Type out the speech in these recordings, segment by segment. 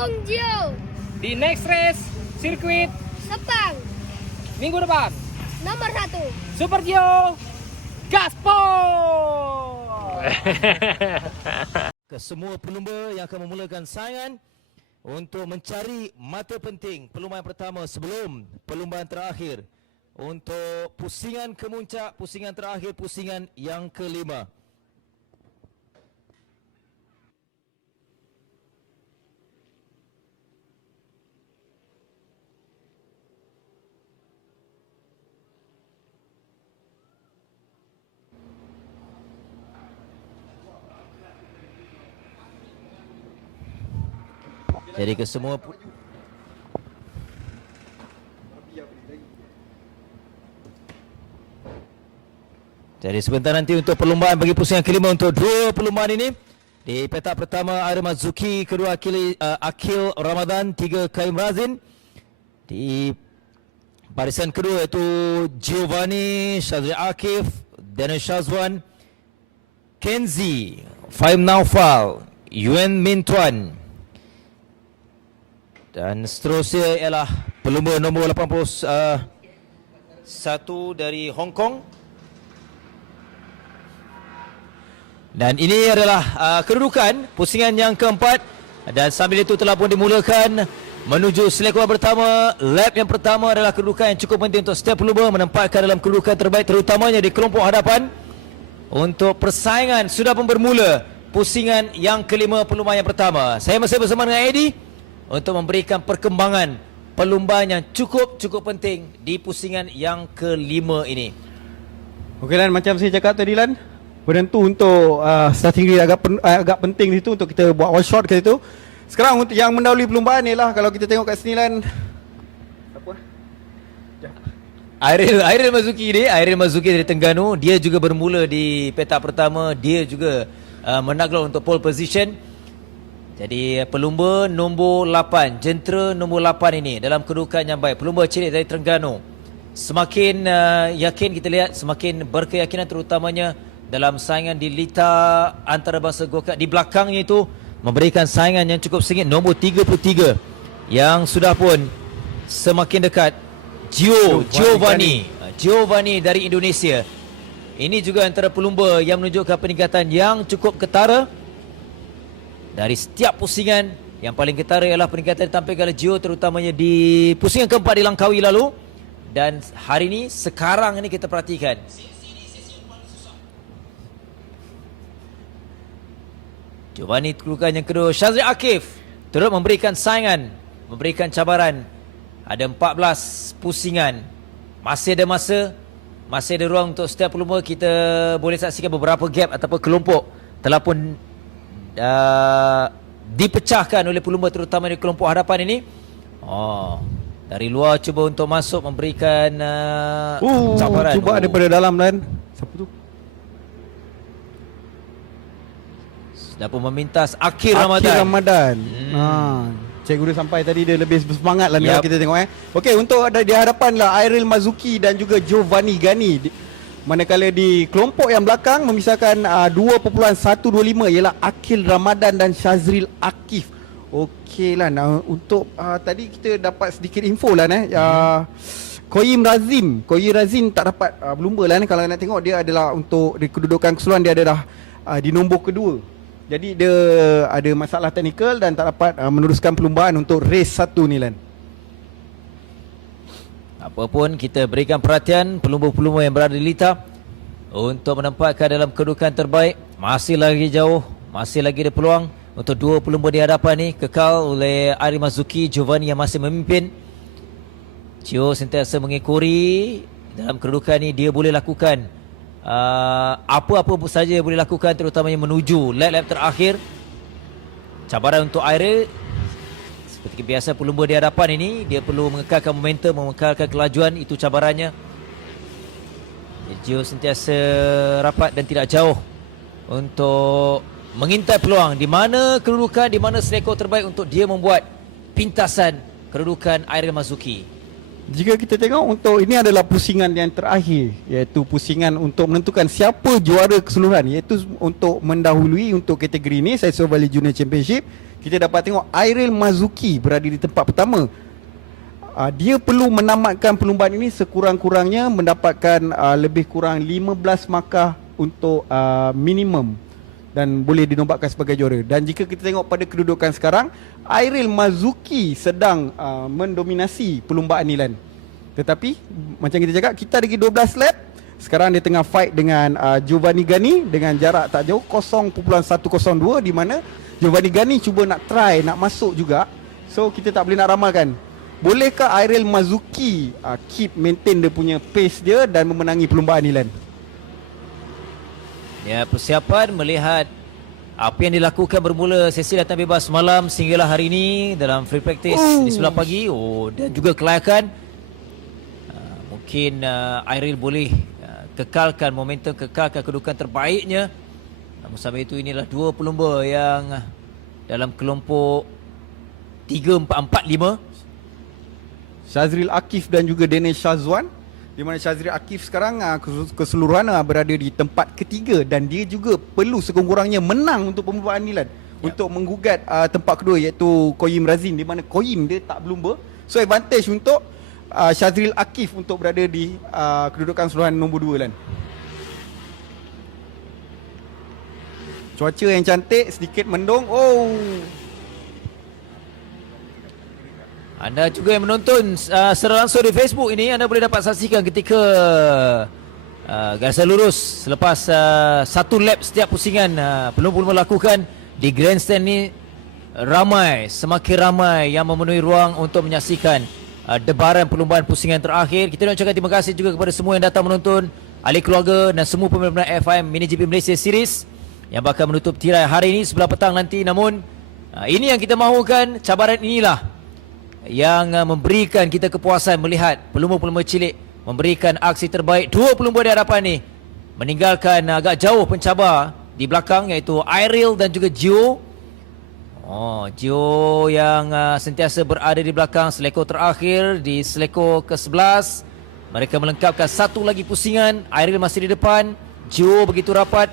dukung Gio. Di next race sirkuit Sepang minggu depan. nomor 1. Super Gio Gaspol. Ke semua pelumba yang akan memulakan saingan untuk mencari mata penting perlumbaan pertama sebelum perlumbaan terakhir untuk pusingan kemuncak, pusingan terakhir, pusingan yang kelima. Jadi ke semua Jadi sebentar nanti untuk perlumbaan bagi pusingan kelima untuk dua perlumbaan ini. Di petak pertama Aira Mazuki, kedua Akil Ramadan, tiga Kaim Razin. Di barisan kedua iaitu Giovanni, Shazri Akif, Daniel Shazwan, Kenzi, Faim Naufal, Yuen Min Tuan. Dan seterusnya ialah pelumba nombor 81 dari Hong Kong. Dan ini adalah kedudukan pusingan yang keempat. Dan sambil itu telah pun dimulakan menuju selekor pertama. Lap yang pertama adalah kedudukan yang cukup penting untuk setiap pelumba menempatkan dalam kedudukan terbaik, terutamanya di kelompok hadapan. Untuk persaingan sudah pun bermula pusingan yang kelima perlumbaan yang pertama. Saya masih bersama dengan Eddie untuk memberikan perkembangan perlumbaan yang cukup penting di pusingan yang kelima ini. Okey Lan, macam saya cakap tadi Lan, penentu untuk starting grid agak penting di situ untuk kita buat all shot ke situ. Sekarang untuk yang mendahului perlumbaan ni lah, kalau kita tengok kat sini Lan. Apa? Airil Mazuki dari Terengganu, dia juga bermula di petak pertama, dia juga menakluk untuk pole position. Jadi pelumba nombor 8, jentera nombor 8 ini dalam kedudukan yang baik. Pelumba cilik dari Terengganu. Semakin yakin kita lihat, semakin berkeyakinan terutamanya dalam saingan di lita antarabangsa go-kart. Di belakangnya itu memberikan saingan yang cukup sengit, nombor 33 yang sudah pun semakin dekat. Giovanni dari Indonesia. Ini juga antara pelumba yang menunjukkan peningkatan yang cukup ketara. Dari setiap pusingan, yang paling ketara ialah peningkatan ditampilkan oleh Gio, terutamanya di pusingan keempat di Langkawi lalu. Dan hari ini, sekarang ini kita perhatikan. Giovanni kedudukan yang kedua. Shazri Akif turut memberikan saingan, memberikan cabaran. Ada 14 pusingan. Masih ada masa, masih ada ruang untuk setiap pelumba. Kita boleh saksikan beberapa gap ataupun kelompok telah pun dipecahkan oleh pelumba terutama di kelompok hadapan ini. Dari luar cuba untuk masuk memberikan cabaran. Cuba daripada dalam Lan. Siapa tu? Sudah pun memintas Akil Ramadan. Cikgu dia sampai tadi, dia lebih bersemangat lah kalau kita tengok Okey, untuk di hadapan lah Airil Mazuki dan juga Giovanni Gani. Manakala di kelompok yang belakang memisahkan 2.125 ialah Akil Ramadan dan Shazril Akif. Okey lah, untuk tadi kita dapat sedikit info lah Koyim Razin tak dapat berlumba lah kalau nak tengok dia adalah untuk di kedudukan keseluruhan dia adalah di nombor kedua. Jadi dia ada masalah teknikal dan tak dapat meneruskan perlumbaan untuk race 1 ni Lan. Apapun kita berikan perhatian pelumba-pelumba yang berada di lita untuk menempatkan dalam kedudukan terbaik. Masih lagi jauh, masih lagi ada peluang untuk dua pelumba di hadapan ni kekal oleh Aira Mazuki, Giovanni yang masih memimpin. Gio sentiasa mengekori dalam kedudukan ni. Dia boleh lakukan apa-apa saja boleh lakukan, terutamanya menuju lap-lap terakhir. Cabaran untuk Aira. Seperti biasa pelumba di hadapan ini, dia perlu mengekalkan momentum, mengekalkan kelajuan, itu cabarannya. Gio sentiasa rapat dan tidak jauh untuk mengintai peluang di mana kedudukan, di mana selekor terbaik untuk dia membuat pintasan kedudukan Aira Mazuki. Jika kita tengok untuk ini adalah pusingan yang terakhir, iaitu pusingan untuk menentukan siapa juara keseluruhan, iaitu untuk mendahului untuk kategori ini Saiso Valley Junior Championship. kita dapat tengok Airil Mazuki berada di tempat pertama. Dia perlu menamatkan perlumbaan ini sekurang-kurangnya mendapatkan lebih kurang 15 markah untuk minimum dan boleh dinobatkan sebagai juara. Dan jika kita tengok pada kedudukan sekarang, Airil Mazuki sedang mendominasi perlumbaan ni Lan. Tetapi macam kita cakap, kita lagi 12 lap. Sekarang dia tengah fight dengan Giovanni Gani dengan jarak tak jauh 0.102, di mana Giovanni Gani cuba nak try nak masuk juga. So kita tak boleh nak ramalkan. Bolehkah Airil Mazuki keep maintain dia punya pace dia dan memenangi perlumbaan ni Lan? Ya, persiapan melihat apa yang dilakukan bermula sesi latihan bebas malam sehinggalah hari ini dalam free practice di sebelah pagi. Dan juga kelayakan. Mungkin Airil boleh kekalkan momentum, kekalkan kedudukan terbaiknya. Namun sampai itu inilah dua pelumba yang dalam kelompok 3, 4, 4, 5. Shazril Akif dan juga Daniel Shazwan, di mana Shazril Akif sekarang keseluruhan berada di tempat ketiga dan dia juga perlu sekurang-kurangnya menang untuk perlumbaan ni Lan, untuk menggugat tempat kedua iaitu Koyim Razin, di mana Koyim dia tak berlumba. So advantage untuk Shazril Akif untuk berada di kedudukan keseluruhan nombor 2 Lan. Cuaca yang cantik, sedikit mendung. Anda juga yang menonton secara langsung di Facebook ini, anda boleh dapat saksikan ketika garisan lurus selepas satu lap setiap pusingan pelumba-pelumba lakukan di grandstand ni. Semakin ramai yang memenuhi ruang untuk menyaksikan debaran perlumbaan pusingan terakhir. Kita nak ucapkan terima kasih juga kepada semua yang datang menonton, ahli keluarga dan semua peminat FIM Mini GP Malaysia Series yang bakal menutup tirai hari ini sebelah petang nanti. Namun ini yang kita mahukan, cabaran inilah yang memberikan kita kepuasan melihat pelumba-pelumba cilik memberikan aksi terbaik. Dua pelumba di hadapan ni meninggalkan agak jauh pencabar di belakang iaitu Airil dan juga Gio. Gio yang sentiasa berada di belakang selekor terakhir di selekor ke-11. Mereka melengkapkan satu lagi pusingan. Airil masih di depan, Gio begitu rapat.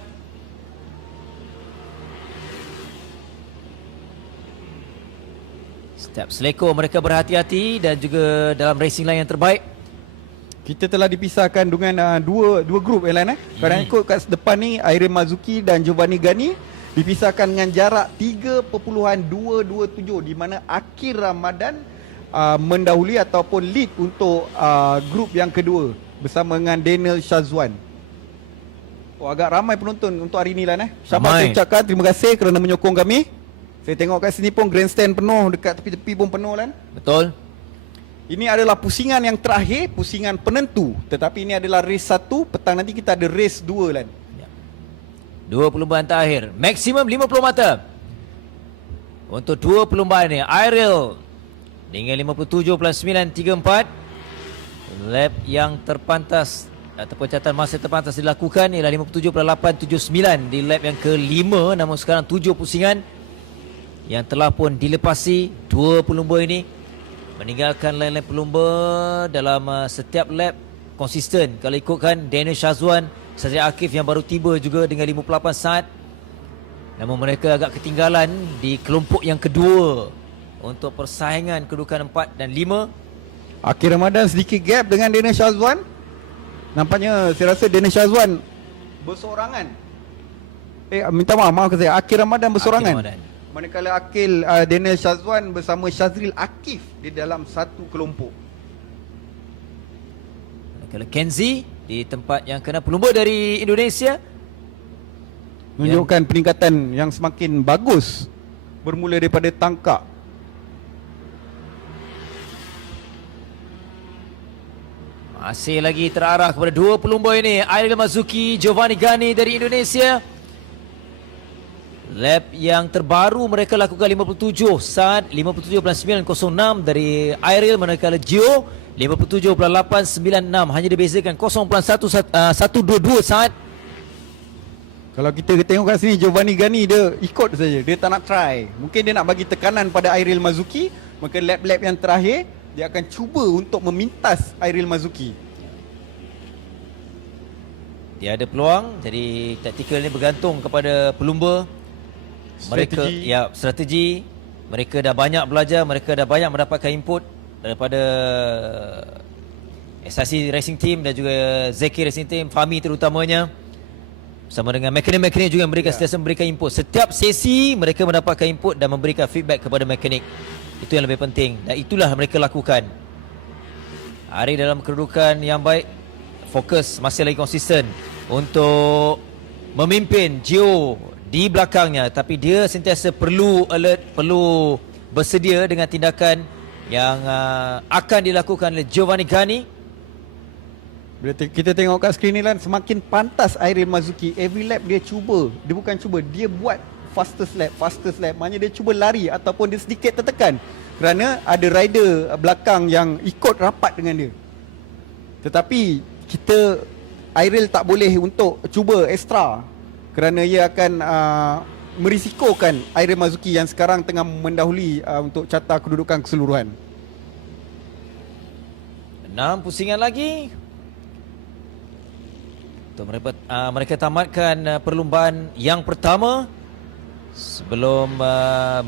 Setiap selekor mereka berhati-hati dan juga dalam racing line yang terbaik. Kita telah dipisahkan dengan dua grup Elan Kerana ikut kat depan ni Airil Mazuki dan Giovanni Gani dipisahkan dengan jarak 3.227, di mana Akhir Ramadan mendahului ataupun lead untuk grup yang kedua bersama dengan Daniel Shazwan. Agak ramai penonton untuk hari ni Lan Syabas, saya ucapkan terima kasih kerana menyokong kami. Saya tengok kat sini pun grandstand penuh, dekat tepi-tepi pun penuh Lan. Betul. Ini adalah pusingan yang terakhir, pusingan penentu. Tetapi ini adalah race 1, petang nanti kita ada race 2 Lan. Dua perlumbaan terakhir, maksimum 50 mata untuk dua perlumbaan ni. Airil dengan 57.934. Lap yang terpantas ataupun catatan masa terpantas dilakukan ialah 57.879 di lap yang ke-5. Namun sekarang 7 pusingan yang telah pun dilepasi. Dua pelumba ini meninggalkan lain-lain pelumba dalam setiap lap konsisten. Kalau ikutkan Daniel Shazwan, Shazril Akif yang baru tiba juga dengan 58 saat. Namun mereka agak ketinggalan di kelompok yang kedua untuk persaingan kedudukan 4 dan 5. Akhir Ramadan sedikit gap dengan Daniel Shazwan. Nampaknya saya rasa Daniel Shazwan bersorangan. Minta maaf saya. Akhir Ramadan bersorangan. Manakala Daniel Shazwan bersama Shazril Akif di dalam satu kelompok. Manakala Kenzi di tempat yang kena pelumba dari Indonesia menunjukkan peningkatan yang semakin bagus bermula daripada tangkap. Masih lagi terarah kepada dua pelumba ini, Airil Mazuki, Giovanni Gani dari Indonesia. Lap yang terbaru mereka lakukan 57 saat 57.906 dari Airil, manakala Gio 57.896, hanya dibezakan 0.122 saat. Kalau kita tengok kat sini, Giovanni Gani dia ikut saja, dia tak nak try. Mungkin dia nak bagi tekanan pada Airil Mazuki, maka lap-lap yang terakhir dia akan cuba untuk memintas Airil Mazuki. Dia ada peluang, jadi taktikal ni bergantung kepada pelumba. Mereka Strategi. strategi Mereka dah banyak belajar, mereka dah banyak mendapatkan input daripada SIC Racing Team dan juga Zeki Racing Team, Fahmi terutamanya. Bersama dengan mekanik-mekanik juga mereka sentiasa memberikan input. Setiap sesi mereka mendapatkan input dan memberikan feedback kepada mekanik. Itu yang lebih penting dan itulah mereka lakukan. Ari dalam kedudukan yang baik, fokus, masih lagi konsisten untuk memimpin Gio di belakangnya, tapi dia sentiasa perlu alert, perlu bersedia dengan tindakan yang akan dilakukan oleh Giovanni Gani. Bila kita tengok kat skrin ni kan, semakin pantas Iril Mazuki. Every lap dia cuba, dia bukan cuba, dia buat fastest lap. Maknanya dia cuba lari ataupun dia sedikit tertekan kerana ada rider belakang yang ikut rapat dengan dia. Tetapi kita, Iril tak boleh untuk cuba extra kerana ia akan merisikokan Iril Mazuki yang sekarang tengah mendahului untuk carta kedudukan keseluruhan. 6 pusingan lagi untuk mereka tamatkan perlumbaan yang pertama sebelum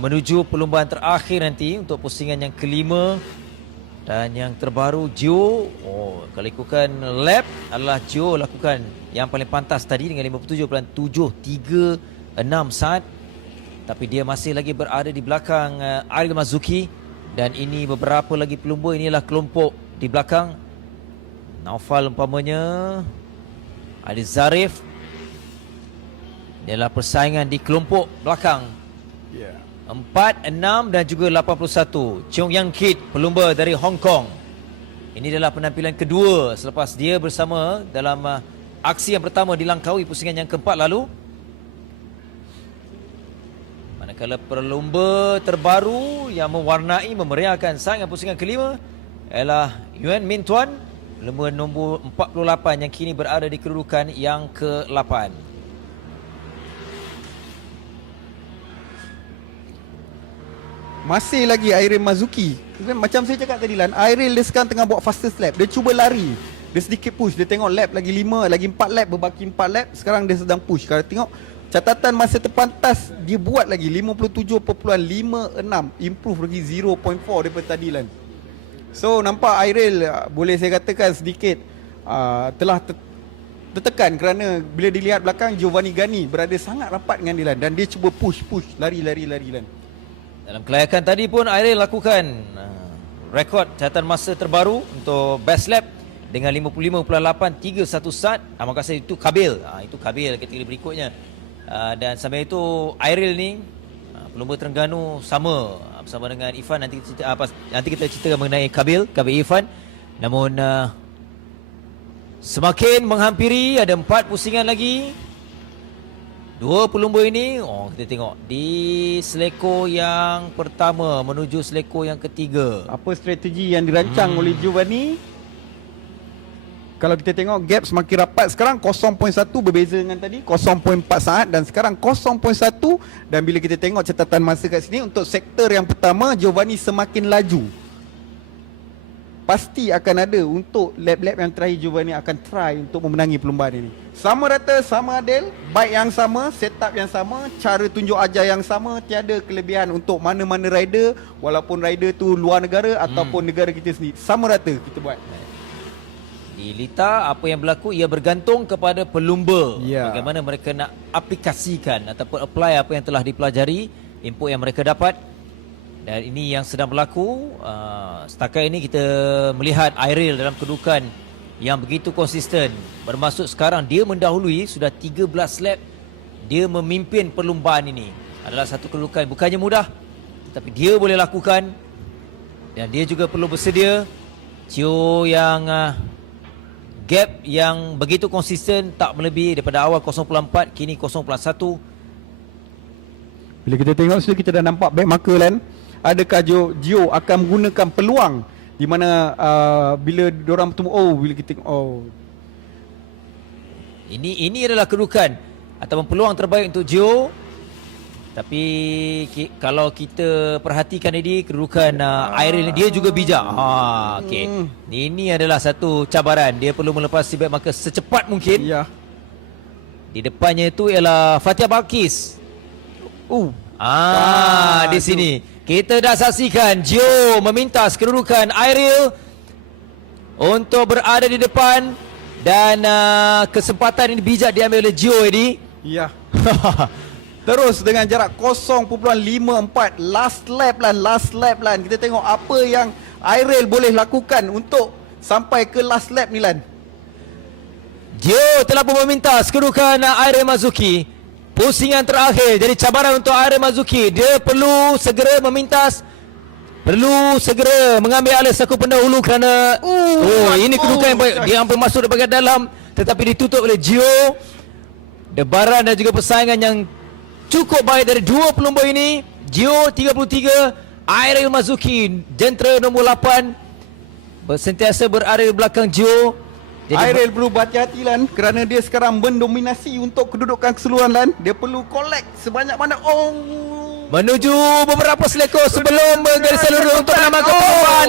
menuju perlumbaan terakhir nanti untuk pusingan yang kelima. Dan yang terbaru Gio, kalau ikutkan lap adalah Gio lakukan yang paling pantas tadi dengan 57.736 saat. Tapi dia masih lagi berada di belakang Iril Mazuki. Dan ini beberapa lagi pelumba, inilah kelompok di belakang. Naufal umpamanya, ada Zarif. Inilah persaingan di kelompok belakang. 4, 6 dan juga 81. Cheong Yang Kit, pelumba dari Hong Kong. Ini adalah penampilan kedua selepas dia bersama dalam aksi yang pertama di Langkawi pusingan yang keempat lalu. Manakala pelumba terbaru yang mewarnai, memeriahkan saingan pusingan kelima ialah Yuan Min Tuan, pelumba nombor 48 yang kini berada di kedudukan yang ke-8. Masih lagi Iril Mazuki. Macam saya cakap tadi Lan, Iril dia sekarang tengah buat fastest lap. Dia cuba lari, dia sedikit push. Dia tengok lap lagi 5, lagi 4 lap, berbaki 4 lap. Sekarang dia sedang push. Kalau tengok catatan masa terpantas, dia buat lagi 57.56, improve lagi 0.4 daripada tadi Lan. So nampak Iril boleh saya katakan sedikit telah tertekan kerana bila dilihat belakang Giovanni Gani berada sangat rapat dengan dia Lan. Dan dia cuba push, lari Lan. Dalam kelayakan tadi pun Iril lakukan rekod catatan masa terbaru untuk best lap dengan 55.831 saat. Maka itu Kabil. Itu Kabil kategori berikutnya. Dan sambil itu Iril ni pelumba Terengganu sama bersama dengan Irfan. Nanti kita ceritakan mengenai Kabil Irfan. Namun semakin menghampiri, ada 4 pusingan lagi. 2 pelumba ini, kita tengok di seleko yang pertama menuju seleko yang ketiga. Apa strategi yang dirancang oleh Giovanni? Kalau kita tengok gap semakin rapat. Sekarang 0.1 berbeza dengan tadi 0.4 saat dan sekarang 0.1. Dan bila kita tengok catatan masa kat sini, untuk sektor yang pertama Giovanni semakin laju. Pasti akan ada untuk lap-lap yang terakhir Giovanni akan try untuk memenangi perlumbaan ini. Sama rata, sama adil, bike yang sama, setup yang sama, cara tunjuk ajar yang sama, tiada kelebihan untuk mana-mana rider, walaupun rider tu luar negara ataupun negara kita sendiri. Sama rata kita buat. Di Lita, apa yang berlaku ia bergantung kepada pelumba. Bagaimana mereka nak aplikasikan ataupun apply apa yang telah dipelajari, input yang mereka dapat. Dan ini yang sedang berlaku. Setakat ini kita melihat Iril dalam kedudukan yang begitu konsisten. Bermaksud sekarang dia mendahului, sudah 13 lap dia memimpin perlumbaan ini. Adalah satu kedudukan bukannya mudah, tetapi dia boleh lakukan. Dan dia juga perlu bersedia. Cio yang gap yang begitu konsisten, tak melebihi daripada awal 0.4, kini 0.1. Bila kita tengok sini, kita dah nampak back marker Lan. Adakah Gio akan menggunakan peluang di mana bila diorang bertemu, bila kita tengok ini adalah kedudukan ataupun peluang terbaik untuk Gio. Tapi kalau kita perhatikan ini kedudukan Iril, dia juga bijak. Ini adalah satu cabaran. Dia perlu melepasi back marker secepat mungkin. Ya. Di depannya itu ialah Fatia Balkis. Di sini kita dah saksikan Gio memintas kedudukan Airil untuk berada di depan dan kesempatan ini bijak diambil oleh Gio ini. Ya. Terus dengan jarak 0.54 last lap Lan. Kita tengok apa yang Airil boleh lakukan untuk sampai ke last lap ni Lan. Gio telah pun memintas kedudukan Airil Mazuki. Pusingan terakhir jadi cabaran untuk Airil Mazuki. Dia perlu segera memintas, perlu segera mengambil alih saku pendahulu kerana ini kedudukan yang baik. Dia hampir masuk di bahagian dalam tetapi ditutup oleh Gio. Debaran dan juga persaingan yang cukup baik dari dua pelumba ini. Gio 33, Airil Mazuki jentera nombor 8 sentiasa berada di belakang Gio. Airil perlu berhati-hati Lan kerana dia sekarang mendominasi untuk kedudukan keseluruhan Lan. Dia perlu collect sebanyak mana. Menuju beberapa selekor sebelum bergarisan lurus untuk menambahkan perlumbaan.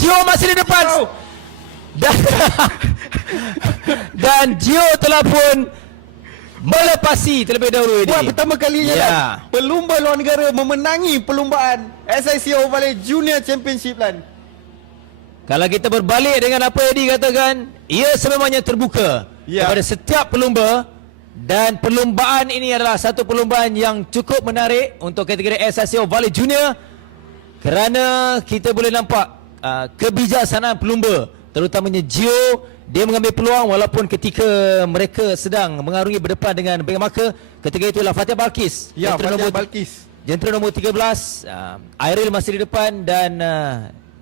Gio masih di depan. Dan Gio telah pun melepasi terlebih dahulu ini. Buat pertama kalinya Ya. Lan, pelumba luar negara memenangi perlumbaan SICO Valley Junior Championship Lan. Kalau kita berbalik dengan apa yang dikatakan, ia sememangnya terbuka kepada setiap pelumba. Dan perlumbaan ini adalah satu perlumbaan yang cukup menarik untuk kategori SICO Valley Junior. Kerana kita boleh nampak kebijaksanaan pelumba, terutamanya Gio. Dia mengambil peluang walaupun ketika mereka sedang mengarungi berdepan dengan Beng Maka. Ketika itulah Fatih Balkis, Ya, Fatih Balkis, jentera nombor 13. Airil masih di depan dan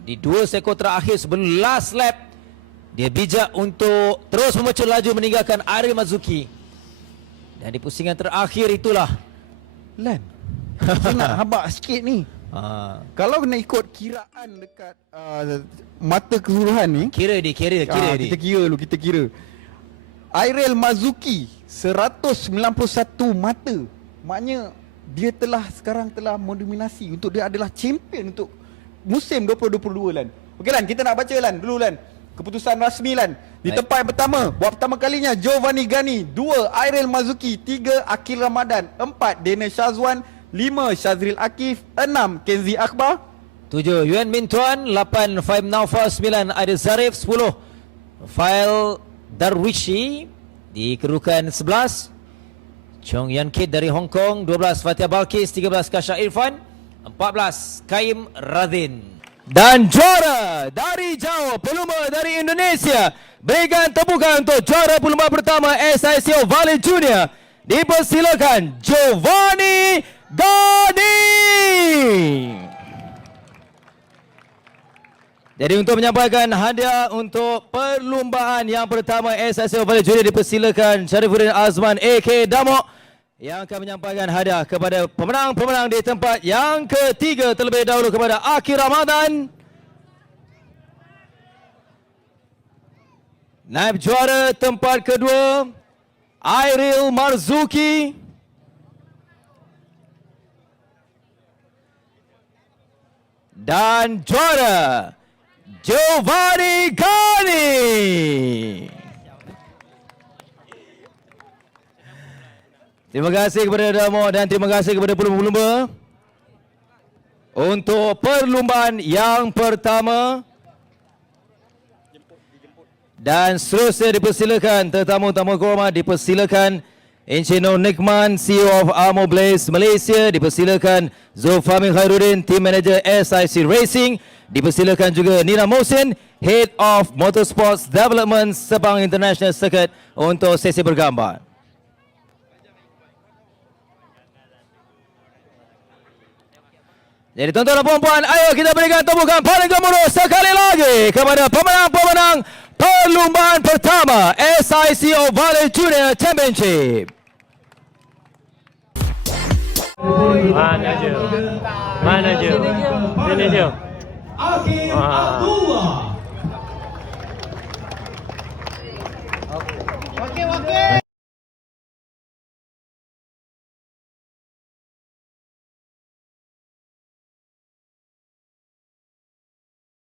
di dua sektor terakhir sebelum last lap, dia bijak untuk terus memecah laju meninggalkan Airil Mazuki. Dan di pusingan terakhir itulah Lan, saya nak habak sikit ni. Kalau nak ikut kiraan dekat mata keseluruhan ni, kira dia. kita kira Airil Mazuki 191 mata. Maknanya dia sekarang telah mendominasi. Untuk dia adalah champion untuk musim 2022 Lan. Okey Lan, kita nak baca Lan dulu Lan keputusan rasmi Lan. Di tempat yang pertama, buat pertama kalinya Giovanni Gani, 2 Airil Mazuki, 3 Akil Ramadan, 4 Dana Shazwan, 5 Shazril Akif, 6 Kenzi Akbar, 7 Yuan Min Tuan, 8 Faim Naufal, 9 Adil Zarif, 10 Fail Darwishi di kedudukan 11, Chong Yan Kit dari Hong Kong, 12 Fatia Balkis, 13 Kasha Irfan, 14 Kaim Radin. Dan juara dari Jawa, pelumba dari Indonesia, berikan tepukan untuk juara pelumba pertama SICO Valley Junior. Dipersilakan Giovanni Gani. Jadi untuk menyampaikan hadiah untuk perlumbaan yang pertama SICO Valley Junior, dipersilakan Syarifuddin Azman AK Damok yang akan menyampaikan hadiah kepada pemenang-pemenang di tempat yang ketiga. Terlebih dahulu kepada Akil Ramadan, naib juara tempat kedua Airil Marzuki, dan juara Giovanni Gani. Terima kasih kepada Damo dan terima kasih kepada pelumba-pelumba untuk perlumbaan yang pertama. Dan seterusnya dipersilakan tetamu-tetamu kehormat, dipersilakan Encik Nur Nikman, CEO of Amo Blaze Malaysia, dipersilakan Zulfahmi Khairuddin, Team Manager SIC Racing, dipersilakan juga Nina Mohsin, Head of Motorsports Development Sepang International Circuit untuk sesi bergambar. Jadi tuan-tuan dan puan-puan, ayo kita berikan tepukan paling gemuruh sekali lagi kepada pemenang-pemenang perlumbaan pertama SICO Valley Junior Championship. Mana je? Sini je.